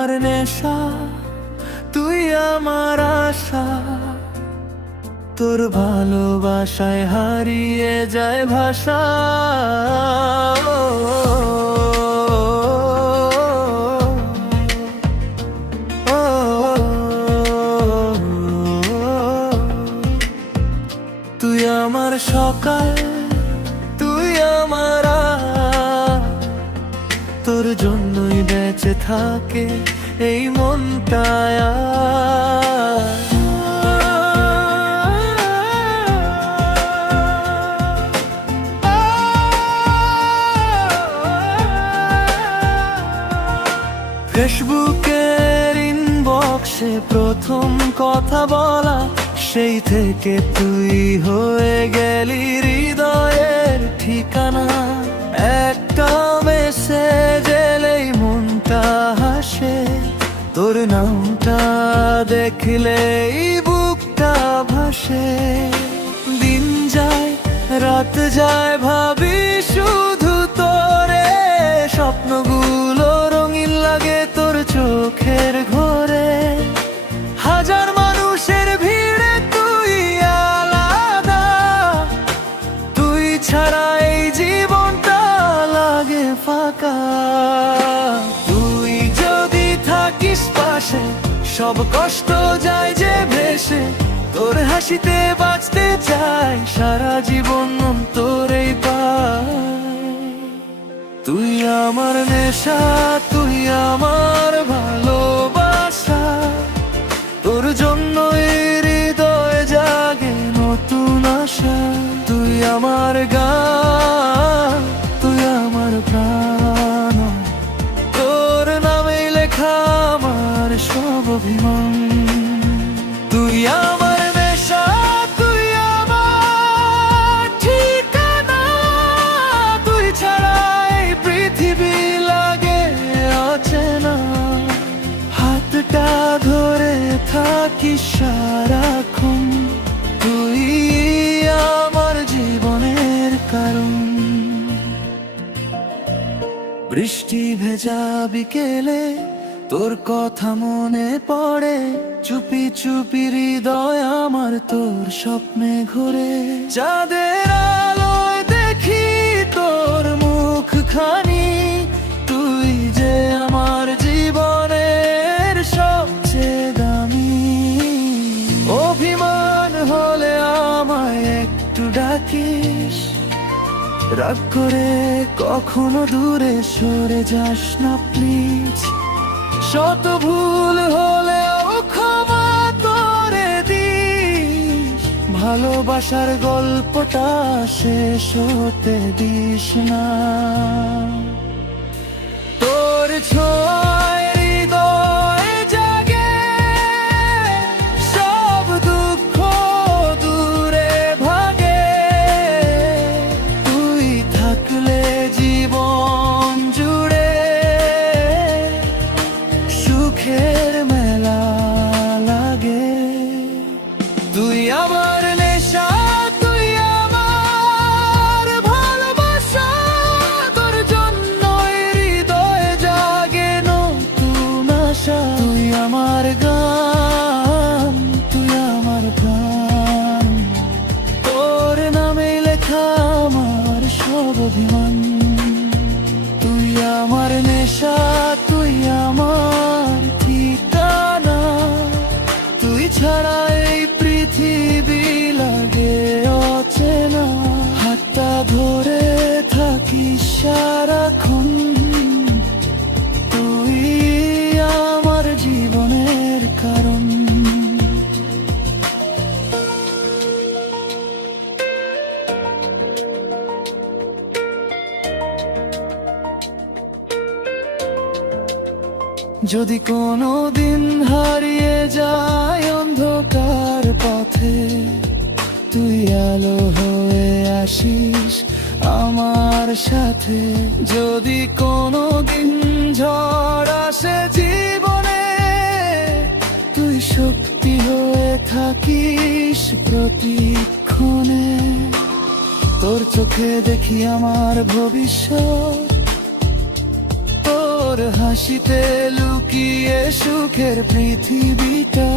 আমার নেশা, তুই আমার আশা, তোর ভালোবাসায় হারিয়ে যায় ভাষা। তুই আমার সকাল, তুই আমার রাত, তোর জন্যই বেঁচে থাকে এই মনটায়। ফেসবুকের ইনবক্সে প্রথম কথা বলা, সেই থেকে তুই হয়ে গেলি হৃদয়ের ঠিকানা। একটা মেসেজ এলেই মনটা হাসে, তোর নামটা দেখলেই বুকটা ভাসে। দিন যায় রাত যায় ভাবি শুধু তোরে, স্বপ্নগুলো রঙিন লাগে তোর চোখের ঘরে। হাজার মানুষের ভিড়ে তুই আলাদা, তুই ছাড়া এই জীবনটা লাগে ফাঁকা। তুই যদি থাকিস পাশে সব কষ্ট যায় যে ভেসে, তোর হাসিতে বাঁচতে চাই সারা জীবন তোরেই পাই। তুই আমার নেশা, তুই আমার ভালোবাসা, তোর জন্য হৃদয়ে জাগে নতুন আশা। তুই আমার গান, তুই আমার প্রাণ, তোর নামে লেখা আমার সব অভিমান। তুই আমার নেশা, তুই আমার ঠিকানা, তুই ছাড়া এই পৃথিবী লাগে অচেনা। হাতটা ধরে থাকিস সারাক্ষণ, তুই আমার জীবনের কারণ। বৃষ্টি ভেজা বিকেলে তোর কথা মনে পড়ে, চুপি চুপি হৃদয় আমার তোর স্বপ্নে ঘুরে। চাঁদের আলোয় দেখি তোর মুখখানি, তুই যে আমার জীবনের সবচেয়ে দামি। অভিমান হলে আমায় একটু ডাকিস, রাগ করে কখনো দূরে সরে যাস না প্লিজ। শত ভুল হলেও ক্ষমা করে দিস, ভালোবাসার গল্পটা শেষ হতে দিস না। তোর ছোঁয়ায় হৃদয়ে জাগে সব দুঃখ দূরে ভাগে। তুই থাকলে জীবন জুড়ে সুখের মেলা লাগে। তুই আমার নেশা, তুই আমার ভালোবাসা, তোর জন্য হৃদয়ে জাগে নতুন আশা। তুই আমার গান, তুই আমার প্রাণ, তোর নামে লেখা আমার সব অভিমান। তুই আমার নেশা, তুই আমার ঠিকানা, তুই ছাড়া এই পৃথিবী লাগে অচেনা। হাতটা ধরে থাকিস সারাক্ষণ, তুই আমার জীবনের কারণ। যদি কোনো দিন হারিয়ে যায় অন্ধকার পথে, তুই আলো হয়ে আসিস আমার সাথে। যদি কোনো দিন ঝড় আসে জীবনে, তুই শক্তি হয়ে থাকিস প্রতিক্ষণে। তোর চোখে দেখি আমার ভবিষ্যৎ, তোর তোর হাসিতে লুকিয়ে সুখের পৃথিবীটা।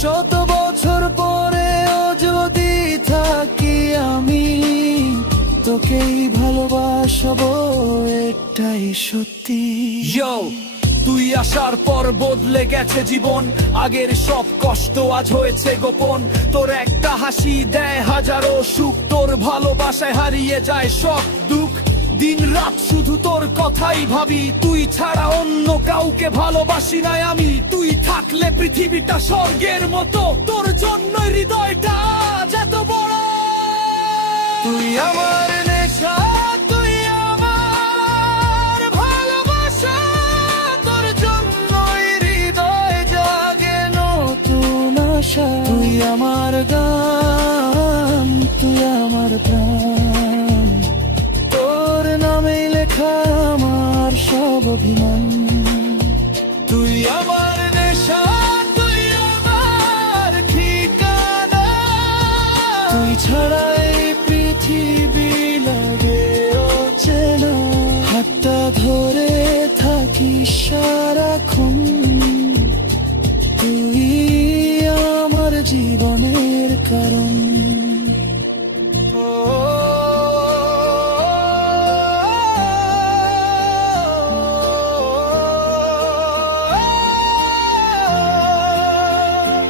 শত বছর পরেও যদি থাকি আমি, তোকেই ভালোবাসবো, এটাই সত্যি। তুই আসার পর বদলে গেছে জীবন, আগের সব কষ্ট আজ হয়েছে গোপন। তোর একটা হাসি দেয় হাজারো সুখ, তোর ভালোবাসায় হারিয়ে যায় সব দুঃখ। দিন রাত শুধু তোর কথাই ভাবি, তুই ছাড়া অন্য কাউকে ভালোবাসি না আমি। তুই থাকলে পৃথিবীটা স্বর্গের মতো, তোর জন্য হৃদয়টা আজ এত বড়। তুই আমার নেশা, তুই আমার ভালোবাসা, তোর জন্যই হৃদয় জাগে নতুন আশা। তুই আমার গান, তুই আমার প্রাণ, তোর নামে লেখা আমার সব অভিমান। তুই আমার নেশা, তুই আমার ঠিকানা, তুই ছাড়া এই পৃথিবী লাগে অচেনা। হাতটা ধরে থাকি সারাক্ষণ, তুই আমার জীবনের কারণ।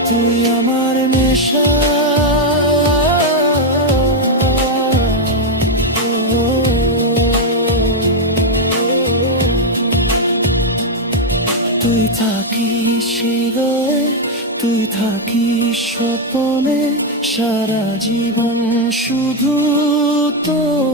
তুই আমার নেশা, তুই থাকিস হৃদয়ে, তুই থাকিস স্বপনে, সারা জীবন শুধু তোর